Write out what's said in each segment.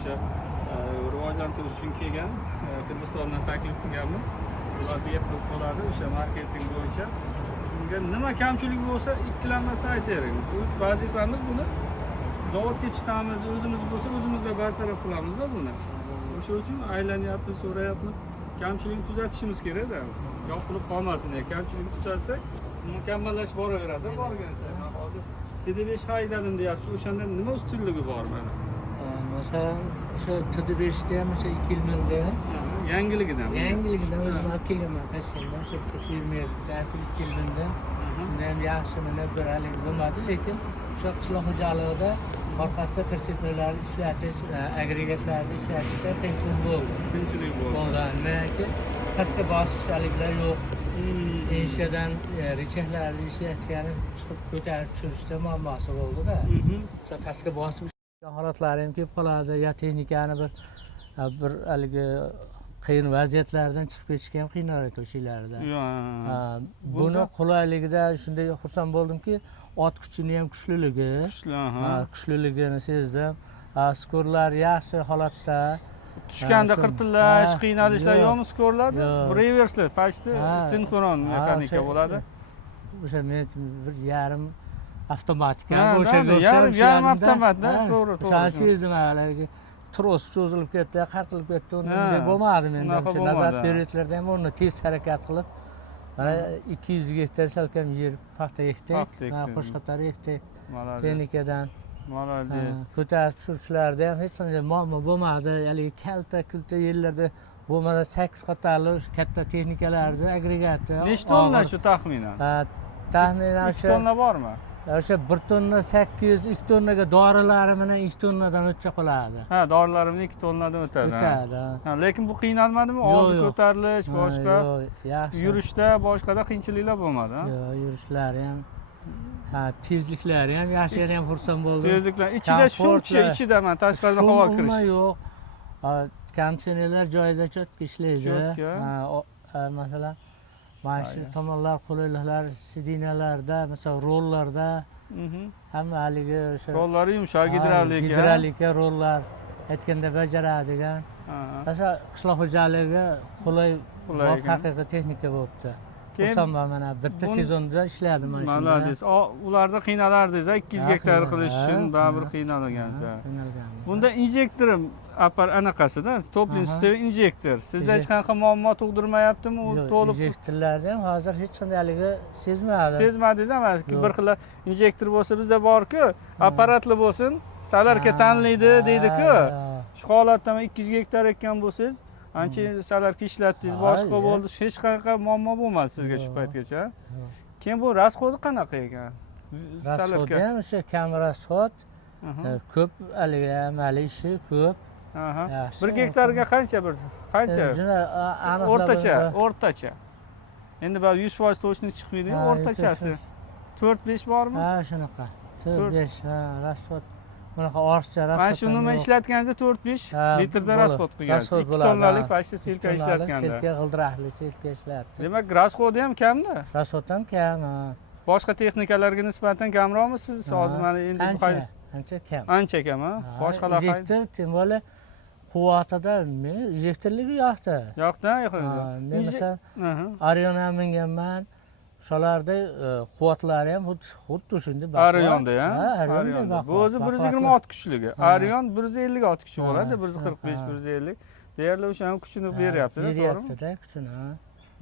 o'sha rivojlantirish uchun kelgan Hindistondan taklif qilganmiz. Ular bepul bo'ladi o'sha marketing bo'yicha. Shunga nima kamchilik bo'lsa ikkilanmasdan aytavering. Bu vazifamiz buni. Zavodga chiqamiz, o'zimiz bo'lsa o'zimizda bartaraf qilamizda buni. O'sha uchun aylanyapmiz, so'rayapmiz. Kamchilikni tuzatishimiz kerak-da. Yopilib qolmasin. Kamchilikni tuzatsak, mukammallashib boraveradi. Borgan sayin hozir TD5 haydadim deyapsiz. O'shanda nima ustunligi bor mana? Masalan, shu TD5da ham o'sha 2 yil bo'ldi. Yangiligidan. Yangiligidan o'zim olib kelganman Toshkentdan, shu fermer 2 yil bo'ldi. Unda ham yaxshi mana bir hali bo'lmadi, lekin shu qishloq xo'jaligida orqasida ko'rsatmalar ishlatish, agregatlarni ishlatishda qiyinchilik bo'ldi. Qiyinchilik bo'ldi. Nimaiki, pastga bosishliklar yo'q. Inshadan rechehlarni ishlatgani chiqib ko'tarib tushirishda muammosi bo'ldi-da. O'sha pastga bosib holatlari ham kelib qoladi, yo texnikani bir haligi qiyin vaziyatlardan chiqib ketishga ham qiynalar ekan o'shalarda. Buni qulayligida shunday xursand bo'ldimki, ot kuchini ham kuchliligini sezdim. Skorlar yaxshi holatda. Tushganda qirtillash, qiynalishlar yo'qmi skorlarda? Reversli, почти sinxron mexanika bo'ladi. O'sha men bir yarim avtomatika o'sha yarim avtomatda, to'g'ri. O'shani sezdim haligi. Tros cho'zilib ketdi, qartilib ketdi, unday bo'lmadi menda. O'sha nazorat beretlarda ham uni tez harakat qilib, 200 gektar salkam yer paxta ekdik, qo'shqatar ekdik. Texnikadan. Молодец. Ko'tarib tushirishlarda ham hech qanday muammo bo'lmadi. Haligi kalta yerlarda bo'lmadi, 8 qatorli katta texnikalarda agregati. Nechta tonna shu taxminan? Taxminan 2 tonna bormi? O'sha 1 tonna 800, 2 tonnaga dorilari bilan 2 tonnadan o'tsa qoladi. Dorilarimni 2 tonnadan o'tadi. Lekin bu qiynalmadimi? Oldi ko'tarilish, boshqa yaxshi. Yurishda, boshqada qiyinchiliklar bo'lmadi, Yo'q, yurishlari ham tezliklari ham yaxshi, yana ham xursand bo'ldim. Tezliklar ichida shuncha, ichidaman, tashqarida havo kirish. Yo'q. Konditsionerlar joyida cho'tka ishlaydi. Masalan, mana shu tomonlar qulayliklar, sidinalarda, masalan, rollarda hamma haligi o'sha rollari yumshoq, gidravlika rollar aytganda bajaradigan. Masalan, qishloq xo'jaligi qulay haqiqiy texnika bo'libdi. Xursandman, mana bitta sezonda ishladim mana shunda. Молодец. Ularda qiynalardingiz, 200 gektar qilish uchun baribir qiynalgansiz. Bunda injektor anaqasida, to'plin sistemi injektor. Sizda hech qanaqa muammo tug'dirmayaptimi? U to'liq injektorlarda ham hozir hech qanday haligi sezmadim. Sezmadingiz ham, bir xil injektor bo'lsa bizda bor-ku, apparatli bo'lsin, salarga tanlaydi deydi-ku. Shu holatda 200 gektar ekkan bo'lsangiz, ancha salarga ishlatdingiz, boshqa bo'ldi, hech qanaqa muammo bo'lmadi sizga shu paytgacha. Keyin bu rasxodi qanaqa ekan? Rasxodi ham o'sha kam rasxod, ko'p haligi amaliy ishi ko'p. 1 gektarga qancha? O'rtacha. Endi bu 100% точно chiqmaydi, o'rtachasi. 4-5 bormi? Shunaqa. 4-5 rasxod. Bunaqa ortiqcha rasxod. Mana shuni men ishlatganimda 4-5 litrda rasxod qilgansiz. 2 tonnalik почти silka ishlatganda. Silka g'ildirakli silka ishlatdim. Demak, rasxodi ham kamda? Rasxod ham kam. Boshqa texnikalarga nisbatan kamroqmi siz? Hozir mana endi ancha kam. Ancha kam, ha? Boshqalar injektor, tем более quvvatida men injektorligi yoqdi. Yoqdi, men masalan Ariona minganman. O'shalarda quvvatlari ham xuddi shunday bor. Arionda, Arionda. Bu o'zi 126 kuchligi. Arion 156 kuchi bo'ladi, 145, 150. Deyarli o'shaning kuchini beryapti-da, to'g'rimi? Beryapti-da kuchini.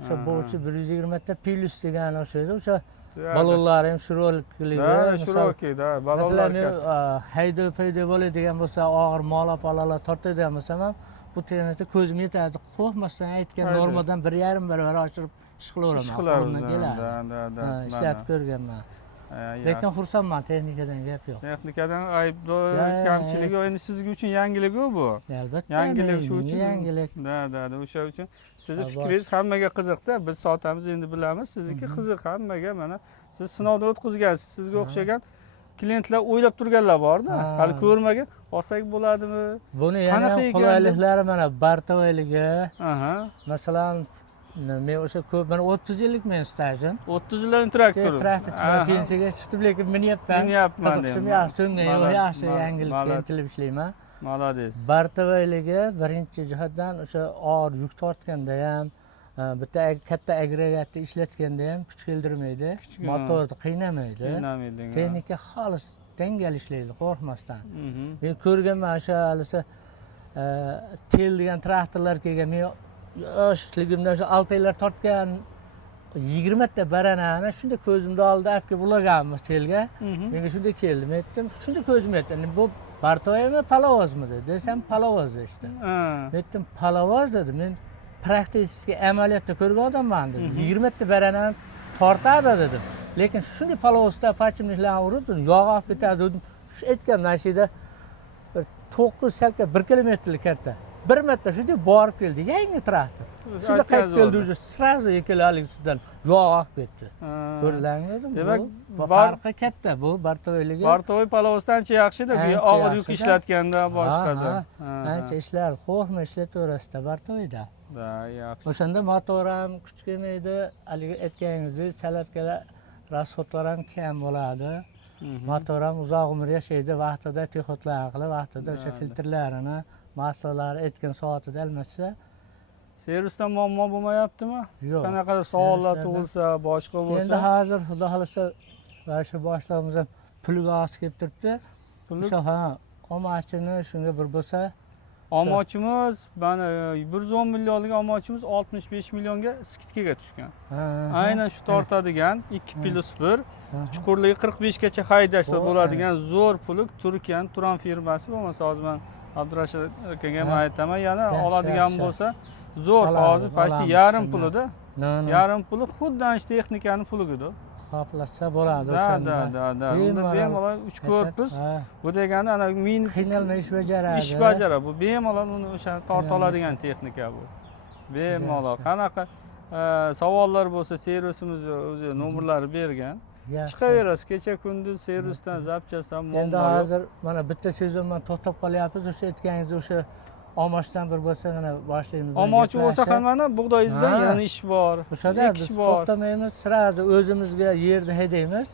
O'sha bo'yicha 120 ta plus degan o'sha edi. O'sha balonlar ham shirokiligi. Shirokida, balonlar. Masalan, hayda bo'ladigan bo'lsa, og'ir mol-apalalar tortadigan bo'lsam ham, bu texnika ko'zim yetadi. Qo'rqmasdan aytgan normadan 1,5 barobar oshirib ish qilaveraman. Qo'limdan keladi. Ishlatib ko'rganman. Lekin xursandman, texnikadan gap yo'q. Texnikadan aybdor, kamchiligi endi sizga uchun yangilik-ku bu. Albatta. Yangilik shu uchun. Yangilik. O'sha uchun sizni fikringiz hammaga qiziqda. Biz sotamiz, endi bilamiz. Sizniki qiziq hammaga. Mana siz sinovdan o'tkazgansiz. Sizga o'xshagan klientlar o'ylab turganlar bor-da. Hali ko'rmagan, olsak bo'ladimi? Buni yana qulayliklari mana bartavayligi. Masalan, men o'sha ko'p, mana 30 yillik men stajim. 30 yillik traktor. Pensiyaga chiqib, lekin minyapman. Qiziqishim yaxshi, yaxshi yangilikka intilib ishlayman. Молодец. Bartavayligi birinchi jihatdan o'sha og'ir yuk tortganda ham, bitta katta agregatni ishlatganda ham kuch keltirmaydi, motorni qiynamaydi. Qiynamaydi. Texnika xolis dangal ishlaydi, qo'rqmasdan. Men ko'rganman o'sha halisi tel degan traktorlar kelgan. Men yoshligimda o'sha altaylar tortgan 20 ta baranani shunda ko'zimda oldida afga bulaganmiz telga. Menga shunda keldi. Men aytdim, shunda ko'zim yetdi. Bu Bartoymi, palovozmi dedi. Desam palovoz işte. Men aytdim, palovoz dedi. Men praktik amaliyotda ko'rgan odamman dedim. 20 ta baranani tortadi dedim. Lekin shunday palovozda pachimliklarni urib, yog' olib ketadi dedim. Shu aytgan mashina 9 salka 1 kilometrlik karta. Bir marta shunday borib keldi, yangi traktor. Shunda qaytib keldi, уже сразу ikkilalik ustidan yog' olib ketdi. Ko'rdilarmi? Demak, bu farqi katta bu Bartoyligi. Bartoy palovozdan ancha yaxshi-da, bu og'ir yuk ishlatganda boshqada. Ancha ishlar, qo'rqma ishlataverasizda Bartoyda. Da, yaxshi. O'shanda motor ham kuch kelmaydi, haligi aytganingizdek salatkalar, rasxodlar ham kam bo'ladi. Motor ham uzoq umr yashaydi, vaqtida texotlar qilib, vaqtida o'sha filtrlarini, maslolar aytgan soatida almashsa. Servisdan muammo bo'lmayaptimi? Yo'q. Qanaqadir savollar tug'ilsa, boshqa bo'lsa. Endi hozir xudo xolasa shu boshlig'imiz ham pulga osib kelib turibdi. O'sha omachini shunga bir bo'lsa, omochimiz mana 110 millionlik omochimiz 65 millionga skidkaga tushgan. Aynan shu tortadigan 2+1 chuqurligi 45 gacha haydashsa bo'ladigan zo'r puluk Turkiyaning Turan firmasi bo'lmasa hozir men Abdurashid akaga ham aytaman, yana oladigan bo'lsa zo'r, hozir pasti yarim pulida. Yarim puli xuddi ana shu texnikaning puligidir. Xohlasa bo'ladi o'shanda. Da. Unda bemalol 3 korpus. Bu degani ana min qiynalmay ish bajaradi. Ish bajaradi. Bu bemalol uni o'sha torta oladigan texnika bu. Bemalol. Qanaqa savollar bo'lsa, servisimiz o'zi nomerlari bergan. Chiqaverasiz, kecha kunduz servisdan zapchasdan muammo. Endi hozir mana bitta sezonman to'xtab qolyapmiz, o'sha aytganingiz o'sha omochdan bir bo'lsa mana boshlaymiz. Omoch bo'lsa ham mana bug'doyingizdan yana ish bor. O'shada biz to'xtamaymiz, sirazi o'zimizga yerni haydaymiz.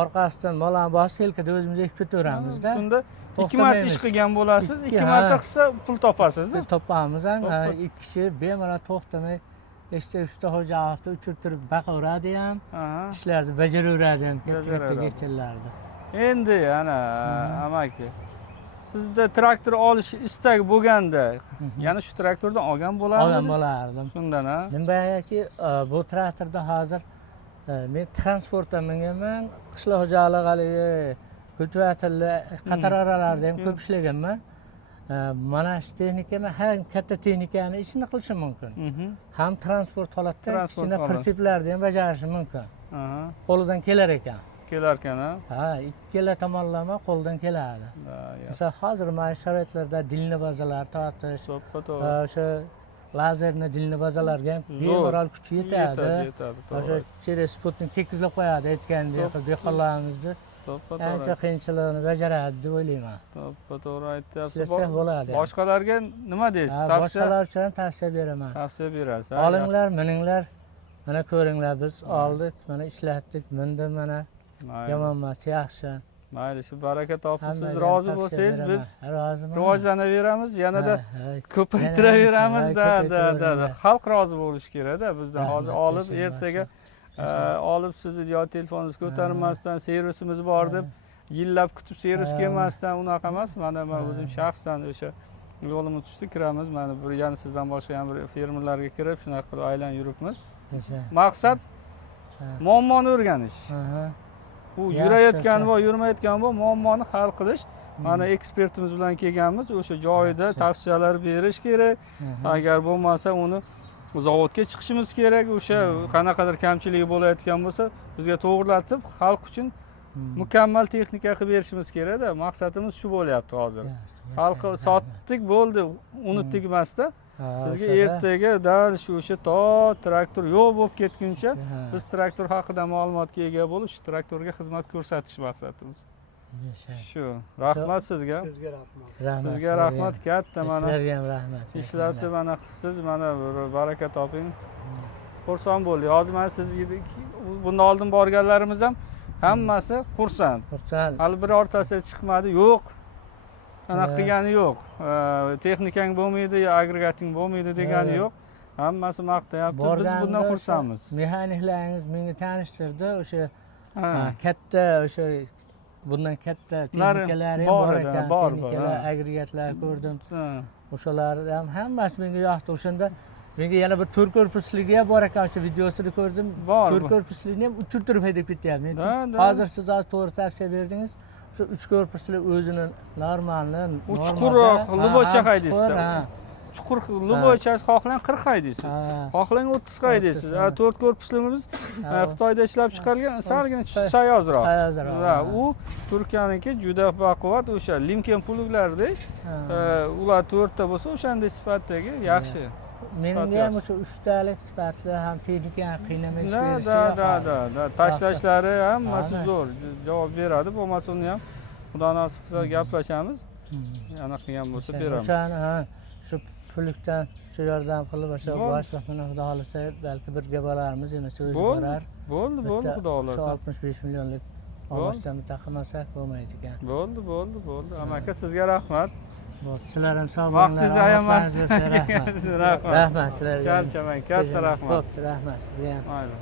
Orqasidan malon bosilkada o'zimiz ekib ketaveramizda. Shunda 2 marta ish qilgan bo'lasiz, 2 marta qilsa pul topasiz-da. Pul topamiz ham, 2 kishi bemalol to'xtamay ishda xo'jalikda uchirtirib baqaveradi ham, ishlarni bajaraveradi ham katta gektarlarda. Endi ana amaki, sizda traktor olish istagi bo'lganda, yana shu traktordan olgan bo'lardingiz? Olgan bo'lardim. Shundan ha. Men bayaki bu traktorda hozir men transportdan minganman, qishloq xo'jaligi haligi kultivatorlar qatoraralarda ham ko'p ishlaganman. Mana shu texnikani ham katta texnikani ishini qilishi mumkin. Ham transport holatda kichkina prinsiplarni ham bajarishi mumkin. Qo'lidan kelar ekan. Kelar ekan, ha? Ikkala tomonlama qo'ldan keladi. Masalan, hozir mana sharoitlarda dilni bazalar tortish, o'sha lazerni dilni bazalarga ham bemalol kuchi yetadi. O'sha через sputnik tekizlab qo'yadi aytgandek, dehqonlarimizni ancha qiyinchilikni bajaradi deb o'ylayman. To'g'ri aytyapsiz. Ishlasa bo'ladi. Boshqalarga nima deysiz? Boshqalar uchun tavsiya beraman. Tavsiya berasiz. Olinglar, mininglar. Mana ko'ringlar, biz oldik, mana ishlatdik, mindim mana. Yomon emas, yaxshi. Mayli, shu baraka topib siz rozi bo'lsangiz, biz roziman. Rivojlanaveramiz, yanada ko'paytiraveramiz. Da. Xalq rozi bo'lishi kerak-da. Bizdan hozir olib, ertaga olib sizni yo telefoningizni ko'tarmasdan servisimiz bor deb yillab kutib servis kelmasdan unaqa emas. Mana men o'zim shaxsan o'sha yo'limiz tushdi, kiramiz. Mana bir yana sizdan boshqa ham bir fermerlarga kirib shunaqa qilib aylanib yuribmiz. Maqsad muammoni o'rganish. U yurayotgan va yurmayotgan bu muammoni hal qilish. Mana ekspertimiz bilan kelganmiz, o'sha joyida tavsiyalar berish kerak. Agar bo'lmasa uni zavodga chiqishimiz kerak, o'sha qanaqadir kamchiligi bo'layotgan bo'lsa, bizga to'g'rilatib, xalq uchun mukammal texnika qilib berishimiz kerak-da. Maqsadimiz shu bo'lyapti hozir. Xalqqa sotdik, bo'ldi, unutdik emasda. Sizga ertaga dal o'sha traktor yo'q bo'lib ketguncha biz traktor haqida ma'lumotga ega bo'lib, shu traktorga xizmat ko'rsatish maqsadimiz. Shu. Rahmat sizga. Sizga rahmat katta mana. Sizlarga ham rahmat. Ishlatib mana siz mana baraka toping. Xursand bo'ldik. Hozir mana siz bundan oldin borganlarimiz ham hammasi xursand. Xursand. Hali birortasi chiqmadi, yo'q. anaqa qilgani yo'q. Texnikang bo'lmaydi, agregating bo'lmaydi degani yo'q. Hammasi maqtayapti. Biz bundan xursandmiz. Mexaniklaringiz menga tanishtirdi. O'sha katta o'sha bundan katta texnikalar ham bor ekan. Texnikalar, agregatlar ko'rdim. O'shalar ham hammasi menga yoqdi. O'shanda menga yana bir to'rt korpusligi ham bor ekan. O'sha videosini ko'rdim. To'rt korpuslikni ham uchirtirib haydab ketyapman. Hozir siz to'g'ri tavsiya berdingiz. Shu 3 korpusli o'zini normalni, chuqurroq lubocha haydaysiz. Chuqur lubochasi xohlang 40 haydaysiz. Xohlang 30 haydaysiz. 4 korpuslimiz Xitoyda ishlab chiqarilgan, salgina sayozroq. U Turkiyaniki juda baquvvat, o'sha Limken puluklardek. Ular 4 ta bo'lsa, o'shanday sifatdagi yaxshi. Menga ham o'sha 3 talik sifatli ham texnika qiynamay ish berishi. Da. Tashlashlari hammasi zo'r. Javob beradi. Bo'lmasa uni ham Xudo nasib qilsa gaplashamiz. Yana qilgan bo'lsa beramiz. O'shani shu pullikdan shu yordam qilib o'sha boshliqni Xudo xolisa balki birga borarmiz, emas o'zi borar. Bo'ldi, Xudo xolisa. 65 millionlik olishdan taqamasak bo'lmaydi ekan. Bo'ldi. Amaki sizga rahmat. Sizlar ham sog' bo'linglar. Vaqtingizni ayamaysiz. Rahmat. Rahmat sizlarga. Charchamang, katta rahmat. Rahmat sizga ham. Mayli.